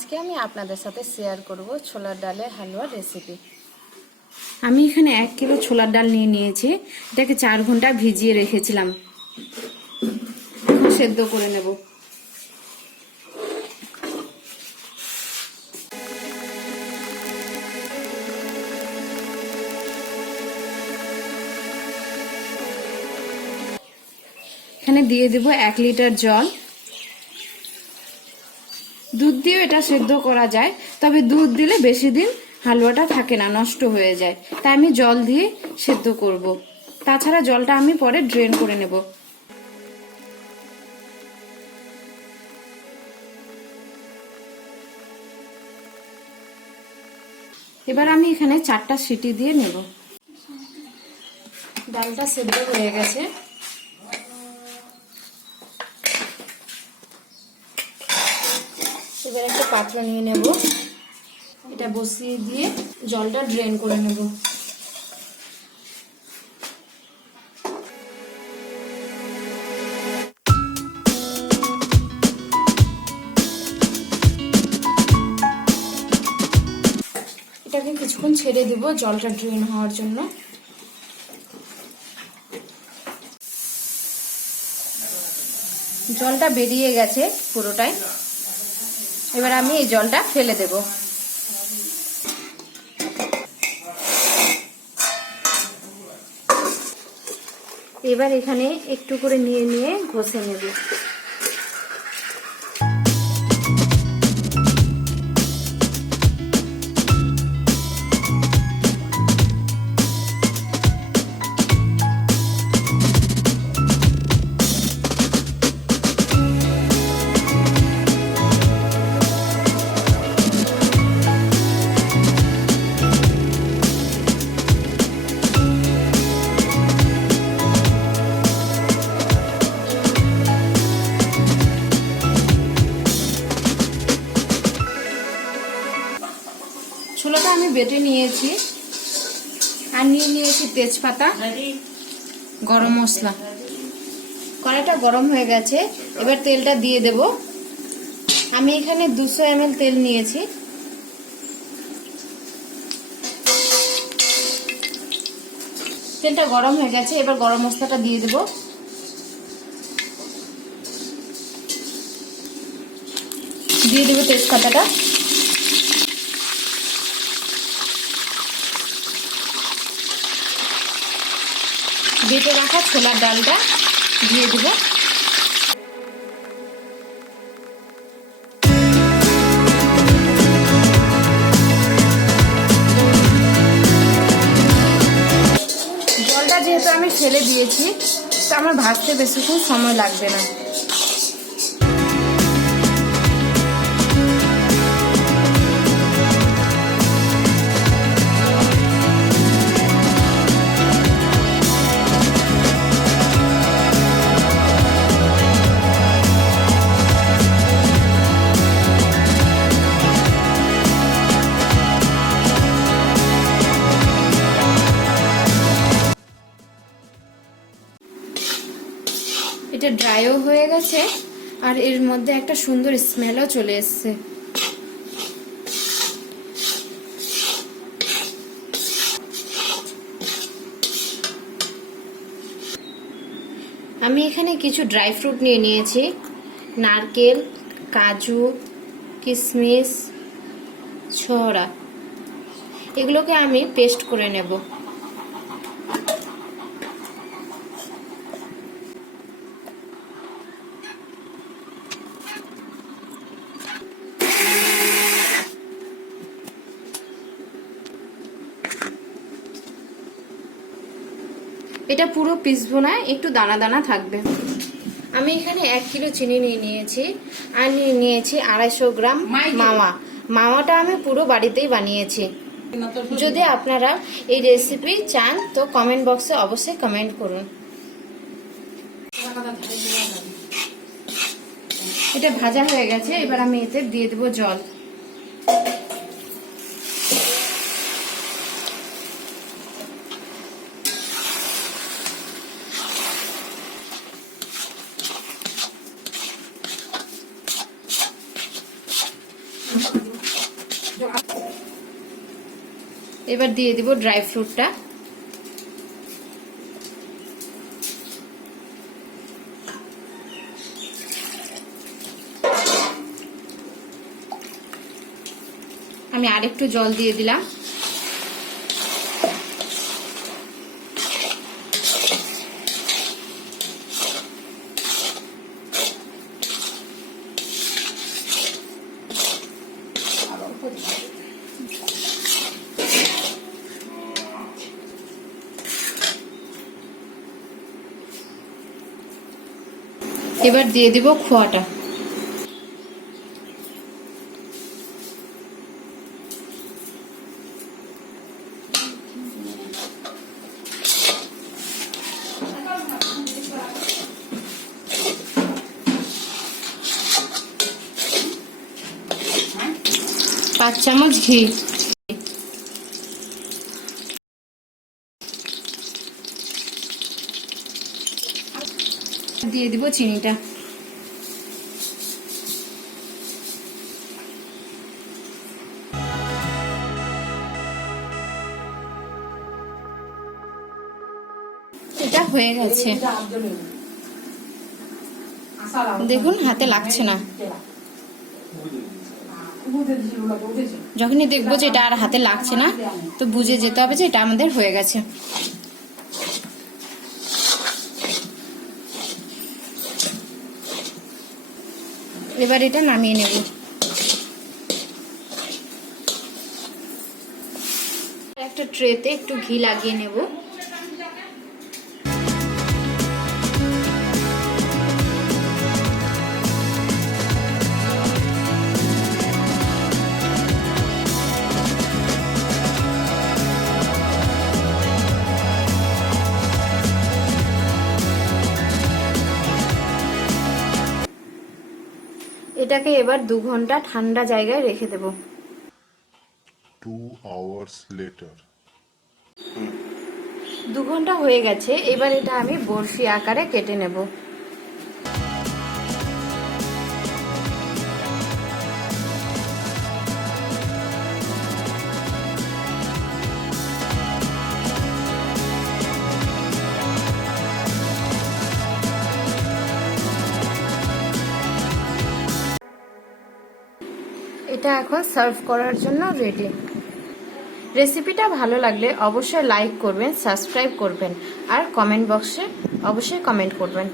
আজকে আমি আপনাদের সাথে শেয়ার করব ছোলার ডালের হালুয়া রেসিপি। আমি এখানে 1 কিলো ছোলার ডাল নিয়ে নিয়েছি। এটাকে 4 ঘন্টা ভিজিয়ে রেখেছিলাম। এখন সেদ্ধ করে নেব। এখানে দিয়ে দেব 1 লিটার জল। দুধ দিয়েও এটা সেদ্ধ করা যায়, তবে দুধ দিলে বেশি দিন হালুয়াটা থাকে না, নষ্ট হয়ে যায়। তাই আমি জল দিয়ে সেদ্ধ করব। তাছাড়া জলটা আমি পরে ড্রেন করে নেব। এবার আমি এখানে 4টা সিটি দিয়ে নেব। ডালটা সেদ্ধ হয়ে গেছে। এবার একটা পাত্র নিয়ে নেব, এটা বসিয়ে দিয়ে জলটা ড্রেন করে নেব। এটাকে কিছুক্ষণ ছেড়ে দিব জলটা ড্রেন হওয়ার জন্য। জলটা বেরিয়ে গেছে পুরোটাই। এবার আমি এই জলটা ফেলে দেব। এবার এখানে একটু করে নিয়ে নিয়ে ঘষে নেব। ছোলাটা আমি বেটে নিয়েছি, আর নিয়ে নিয়েছি তেজপাতা, গরম মশলা। কড়াইটা গরম হয়ে গেছে, এবার তেলটা দিয়ে দেব। আমি এখানে 200 ml তেল নিয়েছি। তেলটা গরম হয়ে গেছে, এবার গরম মশলাটা দিয়ে দেব। দিয়ে দেব তেজপাতাটা। বেটে রাখা ছোলার ডালটা দিয়ে দেব। জলটা যেহেতু আমি ফেলে দিয়েছি, তো আমার ভাজতে বেশিক্ষণ সময় লাগবে না। এটা ড্রাইও হয়ে গেছে, আর এর মধ্যে একটা সুন্দর স্মেলও চলে এসছে। আমি এখানে কিছু ড্রাই ফ্রুট নিয়ে নিয়েছি, নারকেল, কাজু, কিশমিশ, ছোলা। এগুলোকে আমি পেস্ট করে নেব। এটা পুরো পিসবো না, একটু দানা দানা থাকবে। আমি এখানে 1 কিলো চিনি নিয়ে নিয়েছি, আর নিয়ে নিয়েছি 250 গ্রাম মাওয়াটা আমি পুরো বাড়িতেই বানিয়েছি। যদি আপনারা এই রেসিপি চান তো কমেন্ট বক্সে অবশ্যই কমেন্ট করুন। এটা ভাজা হয়ে গেছে, এবার আমি এতে দিয়ে দেব জল। এবার দিয়ে দিব ড্রাই ফ্রুটটা। আমি আরেকটু জল দিয়ে দিলাম। এবার দিয়ে দিব খোয়াটা। পাঁচ চামচ ঘি। দিয়ে দিব চিনিটা। এটা হয়ে গেছে, দেখুন হাতে লাগছে না। যখনই দেখবো যে এটা আর হাতে লাগছে না, তো বুঝে যেতে হবে যে এটা আমাদের হয়ে গেছে। এবার এটা নামিয়ে নেব। একটা ট্রেতে একটু ঘি লাগিয়ে নেব। এটাকে এবার 2 ঘন্টা ঠান্ডা জায়গায় রেখে দেব। 2 hours later. 2 ঘন্টা হয়ে গেছে। এবার এটা আমি বরফি আকারে কেটে নেব। এটা এখন সার্ভ করার জন্য রেডি। রেসিপিটা ভালো লাগলে অবশ্যই লাইক করবেন, সাবস্ক্রাইব করবেন আর কমেন্ট বক্সে অবশ্যই কমেন্ট করবেন।